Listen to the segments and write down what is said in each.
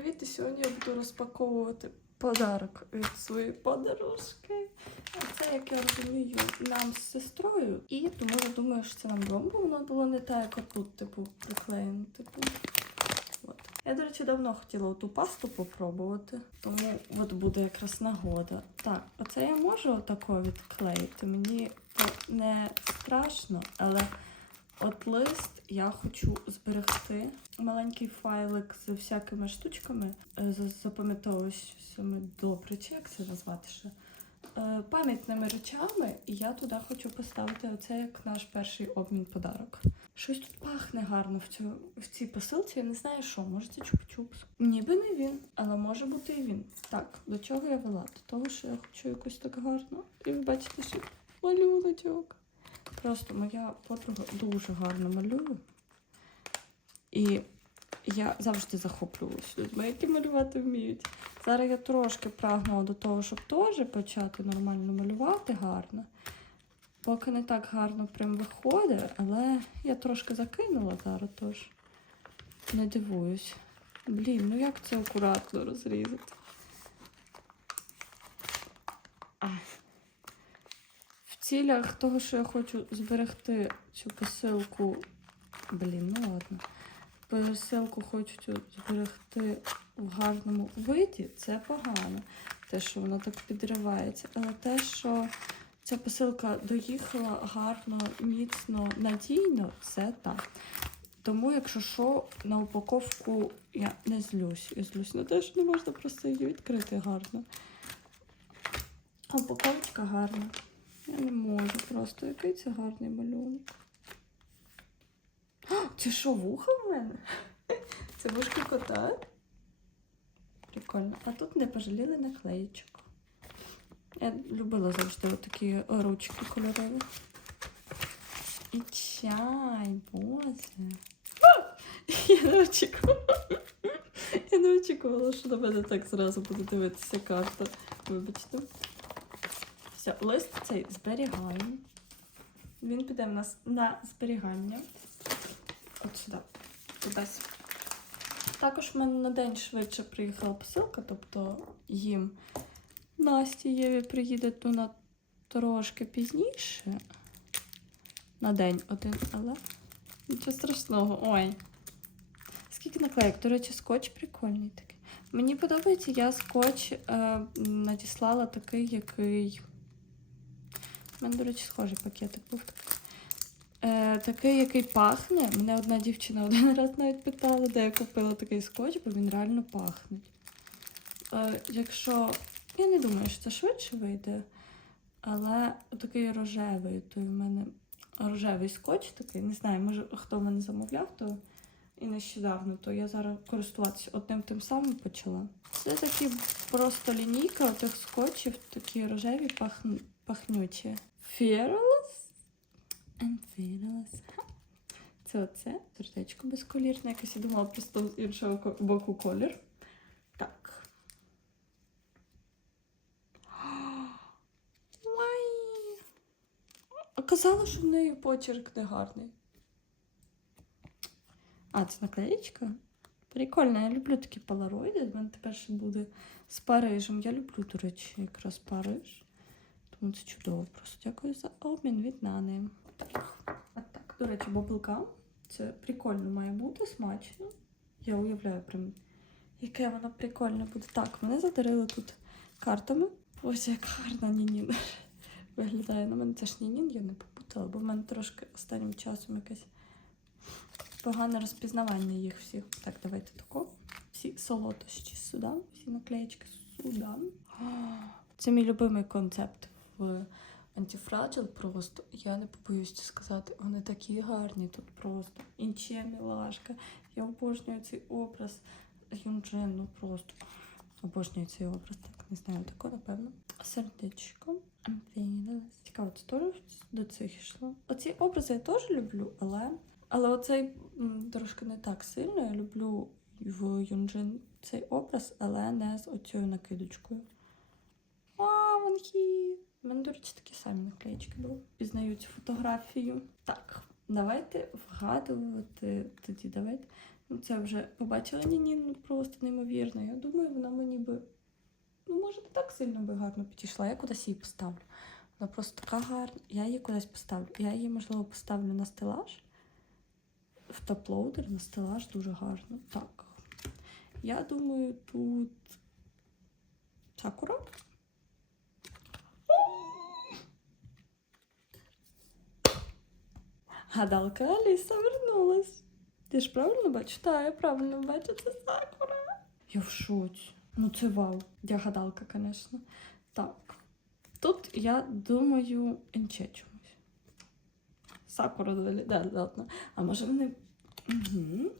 привіт! І сьогодні я буду розпаковувати подарок від своєї подружки. Це, як я розумію, нам з сестрою. І тому я думаю, що це нам двом, воно було не так, як отут, типу, приклеєно. Типу. От. Я, до речі, давно хотіла ту пасту попробувати, тому от буде якраз нагода. Так, оце я можу отако відклеїти. Мені не страшно, але от лист я хочу зберегти. Маленький файлик з всякими штучками, е, з запам'ятовуючими добре, чи як це назвати ще? Е, Пам'ятними речами, і я туди хочу поставити оце як наш перший обмін подарок. Щось тут пахне гарно в, цю, в цій посилці. Я не знаю, що, може це чуп-чупс. Ніби не він, але може бути і він. Так, до чого я вела? До того, що я хочу якось так гарно. І ви бачите, що малюночок. Просто моя подруга дуже гарно малює. І я завжди захоплююсь людьми, які малювати вміють. Зараз я трошки прагнула до того, щоб теж почати нормально малювати гарно. Поки не так гарно прям виходить, але я трошки закинула зараз, тож не дивуюсь. Блін, ну як це акуратно розрізати? А. В цілях того, що я хочу зберегти цю посилку. Блін, ну ладно. Посилку хочу зберегти в гарному виді, це погано. Те, що воно так підривається. Але те, що ця посилка доїхала гарно, міцно, надійно, це так. Тому, якщо що, на упаковку я не злюсь. Я злюсь на те, що не можна просто її відкрити гарно. А упаковочка гарна. Я не можу просто. Який це гарний малюнок. А, Це що, вуха в мене? Це вушки кота? Прикольно. А тут не пожаліли наклеїчок. Я любила завжди такі ручки кольорові. І чай, боже. Я не очікувала. Я не очікувала, що на мене так зразу буде дивитися карта. Вибачте. Все, лист цей зберігаємо. Він піде в нас на зберігання. От сюди. Кудись. Також в мене на день швидше приїхала посилка, тобто їм Насті Єві приїде то трошки пізніше. На день один, але нічого страшного. Ой. Скільки наклеїк? До речі, скотч прикольний такий. Мені подобається, я скотч е, надіслала такий, який. У мене, до речі, схожий пакетик був. Е, такий, який пахне. Мене одна дівчина один раз навіть питала, де я купила такий скотч, бо він реально пахне. Е, якщо. Я не думаю, що це швидше вийде. Але такий рожевий, той в мене рожевий скотч такий. Не знаю, може хто в мене замовляв, то і нещодавно, то я зараз користуватися одним тим самим почала. Це такі просто лінійка тих скотчів, такі рожеві пахн... пахнючі. Fearless and Fearless. Це оце. Сердечко безколірне, якось я думала просто з іншого боку колір. Так. Ой. Оказалось, що в неї почерк не гарний. А, це наклеєчка? Прикольно, я люблю такі полароїди. В мене тепер ще буде з Парижем. Я люблю, до речі, якраз Париж. Тому це чудово. Просто дякую за обмін від Нани. А так, до речі, баблгам. Це прикольно має бути, смачно. Я уявляю прям, яке воно прикольне буде. Так, мене задарили тут картами. Ось як гарна Нінін виглядає. На мене це ж Нінін, я не попутала, бо в мене трошки останнім часом якесь погане розпізнавання їх всіх. Так, давайте тако. Всі солодощі сюди, всі наклеєчки сюди. Це мій любимий концепт в. Просто я не побоюсь це сказати. Вони такі гарні тут просто. Інче мілашка. Я обожнюю цей образ. Юнджин, ну просто обожнюю цей образ. Так, не знаю, тако, напевно. Сердечко. Цікаво, це теж до цих йшло. Оці образи я теж люблю, але. Але оцей м, трошки не так сильно. Я люблю в Юнджин цей образ, але не з оцією накидочкою. А, ванхі! У мене, до речі, такі самі наклеїчки були. Пізнаю цю фотографію. Так, давайте вгадувати тоді. Давайте. Ну, Це вже побачила ні, ні, ну просто неймовірно. Я думаю, вона мені би. Ну, може, не так сильно би гарно підійшла. Я кудись її поставлю. Вона просто така гарна. Я її кудись поставлю. Я її, можливо, поставлю на стелаж. В топ-лоудер на стелаж дуже гарно. Так. Я думаю, тут Сакура. Гадалка Аліса вернулась. Ти ж правильно бачиш? Так, я правильно бачу, це Сакура. Я в шоці. Ну це вау. Я гадалка, звісно. Так. Тут, я думаю, інче чомусь. Сакура доволі, да, ладно. А може вони. Угу.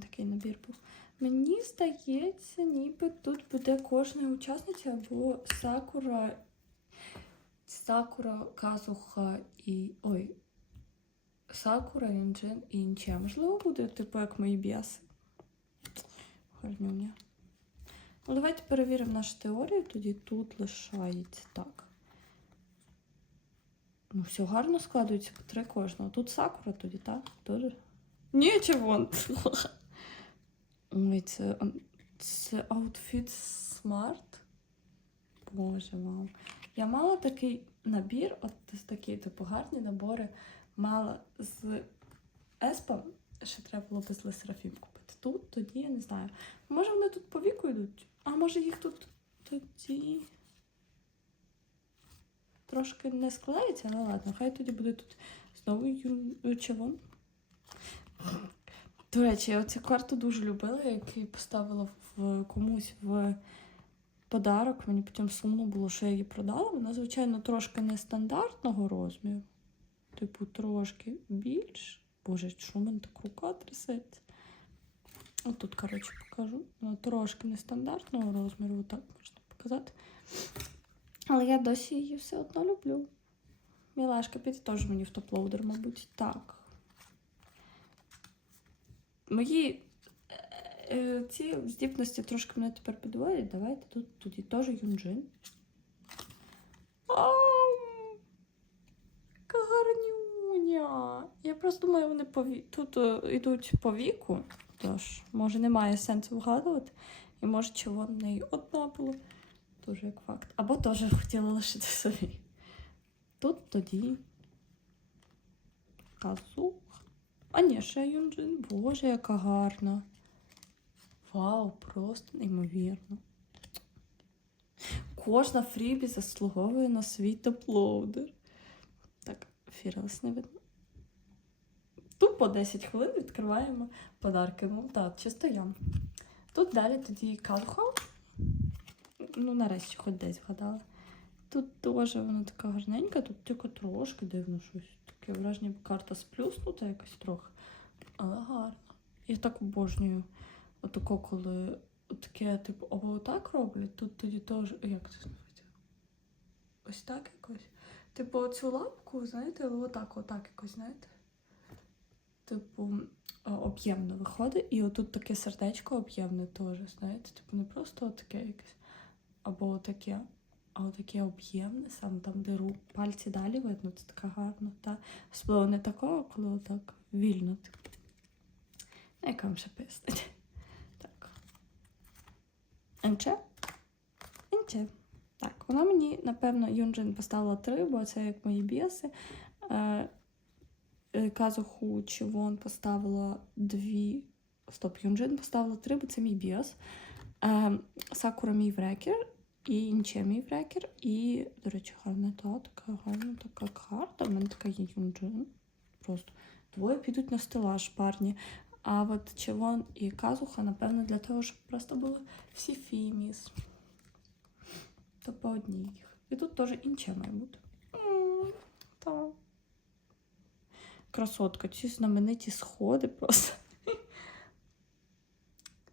Такий набір був. Мені здається, ніби тут буде кожна учасниця або Сакура, Сакура, Казуха і. Ой. Сакура, Інджен і Інче. Можливо, буде, типу, як мої біаси. Гарнюня. Ну, давайте перевіримо нашу теорію, тоді тут лишається так. Ну, все гарно складується по три кожного. Тут Сакура тоді, так? Тоже? Ні, чого? Ой, це, це аутфіт смарт. Боже мам. Я мала такий набір, от такі типу гарні набори мала з Еспа. Ще треба було без Лесерафім купити. Тут тоді я не знаю. Може вони тут по віку йдуть? А може їх тут тоді трошки не склеїться, ну ладно, хай тоді буде тут знову ю... До речі, я цю карту дуже любила, яку поставила в комусь в подарок. Мені потім сумно було, що я її продала. Вона, звичайно, трошки нестандартного розміру. Типу, трошки більш. Боже, що в мене так рука трясеться? Отут, коротше, покажу. Вона трошки нестандартного розміру, отак можна показати. Але я досі її все одно люблю. Мілашка піде теж мені в топ-лоудер, мабуть. Так. Мої е, е, ці здібності трошки мене тепер підводять. Давайте тут тоді теж юнджин. Яка гарнюня. Я просто думаю, вони по ві... тут е, йдуть по віку. Тож, може, немає сенсу вгадувати. І може, вон в неї одна була. Дуже як факт. Або теж хотіла лишити собі. Тут тоді. Казуха. А ні, ще Юнджин. Боже, яка гарна. Вау, просто неймовірно. Кожна фрібі заслуговує на свій топлоудер. Так, фірелес не видно. Тупо 10 хвилин відкриваємо подарки. Ну так, чисто я. Тут далі тоді Калха. Ну, нарешті, хоч десь вгадала. Тут теж вона така гарненька, тут тільки трошки дивно щось. Таке враження, карта сплюснута якось трохи. Але гарно. Я так обожнюю. Отако, коли таке, типу, або отак роблять, тут тоді теж. Як це називається? Ось так якось. Типу, оцю лапку, знаєте, отак, отак якось, знаєте. Типу, об'ємно виходить. І отут таке сердечко об'ємне теж, знаєте. Типу, не просто отаке якесь, або отаке. А отаке об'ємне, саме там, де рук, пальці далі видно, це така гарно. Та? Особливо не такого, коли отак вільно. Ну, Яка вам ще пояснити? Так. Енче? Енче. Так, вона мені, напевно, Юнджин поставила три, бо це як мої біаси. Е, е, Казуху Чивон поставила дві. Стоп, Юнджин поставила три, бо це мій біас. Е, Сакура мій врекер. І інче мій врекер. І, до речі, гарна та, така гарна така карта. У мене така є Юнджин. Просто двоє підуть на стелаж парні. А от Чевон і Казуха, напевно, для того, щоб просто були всі фіміс. То по одній їх. І тут теж інче має бути. Красотка, ці знамениті сходи просто.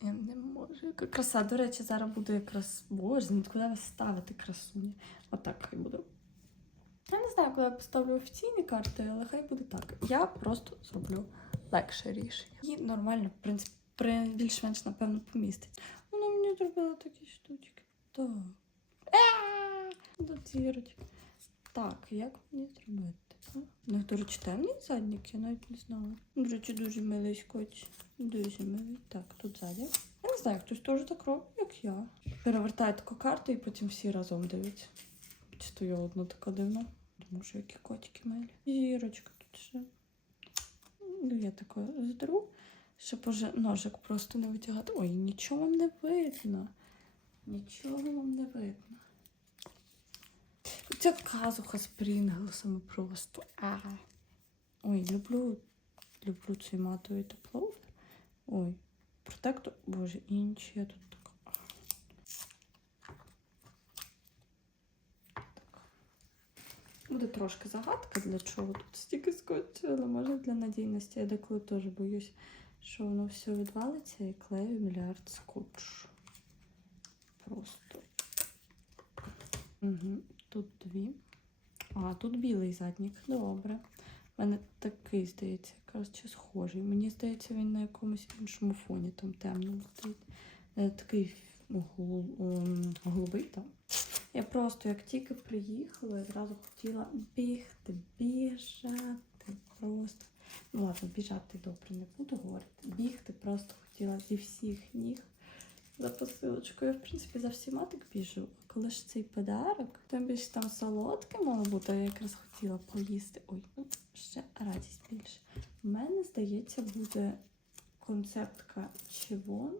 Я не можу. Яка краса. До речі, зараз буде якраз. Боже, ну куди ви ставите красуні? Отак хай буде. Я не знаю, коли я поставлю офіційні карти, але хай буде так. Я просто зроблю легше рішення. І нормально, в принципі, при- більш-менш, напевно, помістить. Вона мені зробила такі штучки. Так. Так, як мені зробити? Ну, до речі, темний заднік, я навіть не знала. До речі, дуже милий скотч. Дуже милий. Так, тут ззаді. Не знаю, хтось теж так робить, як я. Перевертає таку карту і потім всі разом дивляться. Чи то я одна така дивна. Тому що які котики милі. Зірочка тут ще. Ну, я тако здру, щоб уже ножик просто не витягати. Ой, нічого вам не видно. Нічого вам не видно. Ця казуха з Прінглсами просто. А. Ой, люблю, люблю цей матовий тепловер. Ой, протектор, боже, інші, я тут. Так. Буде трошки загадка, для чого тут стільки скотчу, але може для надійності. Я деколи теж боюсь, що воно все відвалиться і клею мільярд скотчу. Просто. Угу. Тут дві. А, тут білий заднік. Добре. У мене такий, здається, якраз чи схожий. Мені здається, він на якомусь іншому фоні там темному стоїть. Е, Такий гол- ем, голубий там. Я просто як тільки приїхала, одразу хотіла бігти, біжати. Просто. Ну ладно, біжати добре не буду говорити. Бігти просто хотіла зі всіх ніг за посилочкою. Я, в принципі, за всіма так біжу. А коли ж цей подарок, тим більше там солодке мало бути, я якраз хотіла поїсти. Ой, ну, ще радість більше. У мене, здається, буде концептка Чивон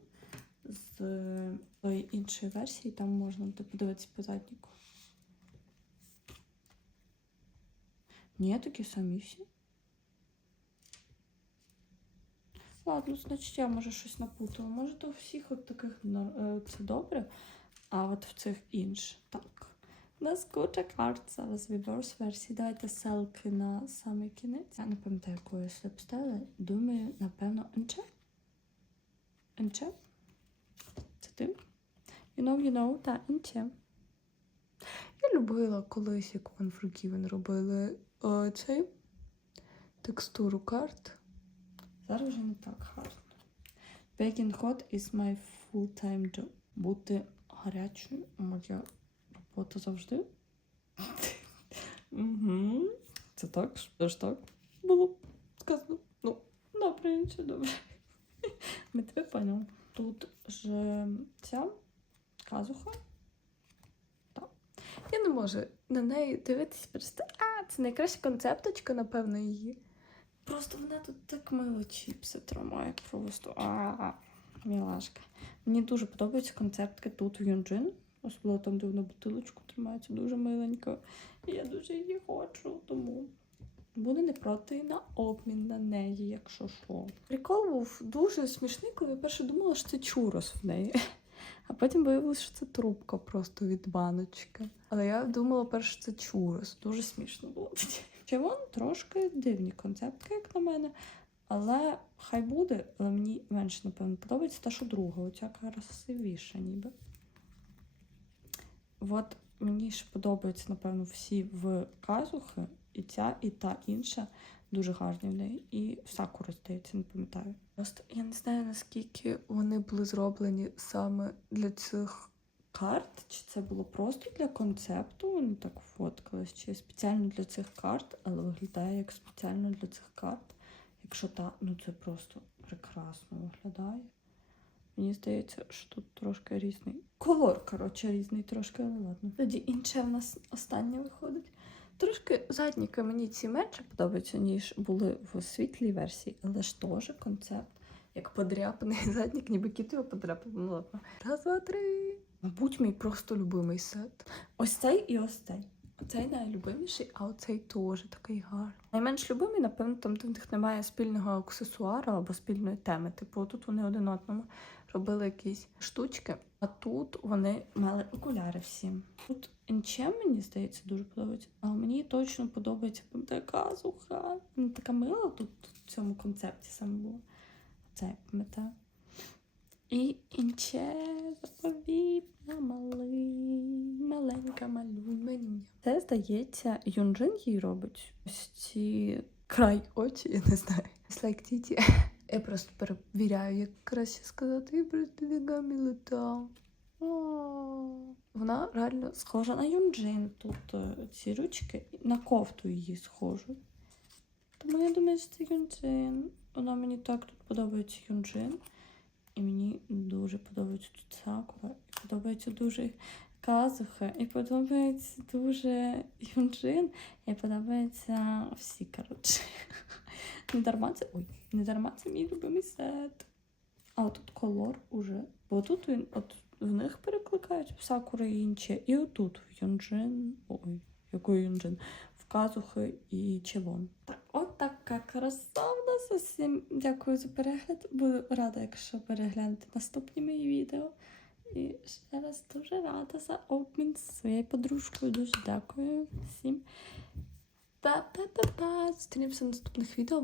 з е, тої іншої версії, там можна буде подивитися по задніку. Ні, такі самі всі. Ладно, значить, я може щось напутала. Може, то у всіх от таких е, це добре, а от в цих інше. Так. У нас куча карт зараз reverse версії. Давайте селки на самий кінець. Я не пам'ятаю, якою собі. Думаю, напевно, НЧ. НЧ? Це ти? You know, you know, та НЧ. Я любила колись, як в Unforgiven робили о, цей текстуру карт. Зараз вже не так гарно. Baking hot is my full-time job. Бути гарячою моя робота завжди. Це так, ж так було сказано. Ну, добре, інше добре. Ми тебе поняли. Тут же ця казуха. Так. Я не можу на неї дивитись просто. А, це найкраща концепточка, напевно, її. Просто вона тут так мило чіпси тримає. Просто а мілашка. Мені дуже подобаються концептки тут в Юнджин. Особливо там, де вона бутилочку тримається, дуже миленько. Я дуже її хочу, тому буду не проти на обмін на неї, якщо що. Прикол був дуже смішний, коли я перше думала, що це чурос в неї. А потім виявилося, що це трубка просто від баночки. Але я думала перше, це чурос. Дуже смішно було тоді. Чи вон трошки дивні концептки, як на мене. Але хай буде, але мені менше, напевно, подобається та, що друга, оця красивіша ніби. От мені ж подобаються, напевно, всі в казухи, і ця, і та інша дуже гарні в неї. І сакура, здається, не пам'ятаю. Просто я не знаю, наскільки вони були зроблені саме для цих карт, чи це було просто для концепту, вони так фоткались, чи спеціально для цих карт, але виглядає як спеціально для цих карт. Якщо так, ну це просто прекрасно виглядає. Мені здається, що тут трошки різний. Колор, коротше, різний трошки, але ладно. Тоді інше в нас останнє виходить. Трошки задніки мені ці менше подобаються, ніж були в світлій версії, але ж теж концепт. Як подряпаний заднік, ніби кіт його подряпав. Ну ладно. Раз, два, три. Мабуть, мій просто любимий сет. Ось цей і ось цей. Оцей найлюбиміший, а оцей теж такий гарний. Найменш любимий, напевно, там, де в них немає спільного аксесуара або спільної теми. Типу, тут вони один одному робили якісь штучки, а тут вони мали окуляри всі. Тут НЧ, мені здається, дуже подобається. А мені точно подобається казуха. Вона така мила тут в цьому концепті саме була. Це пам'ятаю. І інче заповітна малий, маленька малюй мені. Це, здається, Юнджин їй робить. Ось ці край очі, я не знаю. Like тіті. Я просто перевіряю, як краще сказати, і просто така мілота. Вона реально схожа на Юнджин. Тут е, ці ручки на кофту її схожу. Тому я думаю, що це Юнджин. Вона мені так тут подобається Юнджин. І мені дуже подобається тут Сакура. І подобається дуже Казуха. І подобається дуже Юнджин. І подобається всі, коротше. Не дарма це. Ой, не дарма це мій любимий сет. А отут колор уже. Бо тут він от в них перекликають в Сакура і інші. І отут в Юнджин. Ой, який Юнджин? В Казухи і Чевон. Так, от така краса в нас. Усім дякую за перегляд. Буду рада, якщо переглянете наступні мої відео. І ще раз дуже рада за обмін з своєю подружкою. Дуже дякую всім. Та-та-та-та. Зустрінемося в наступних відео.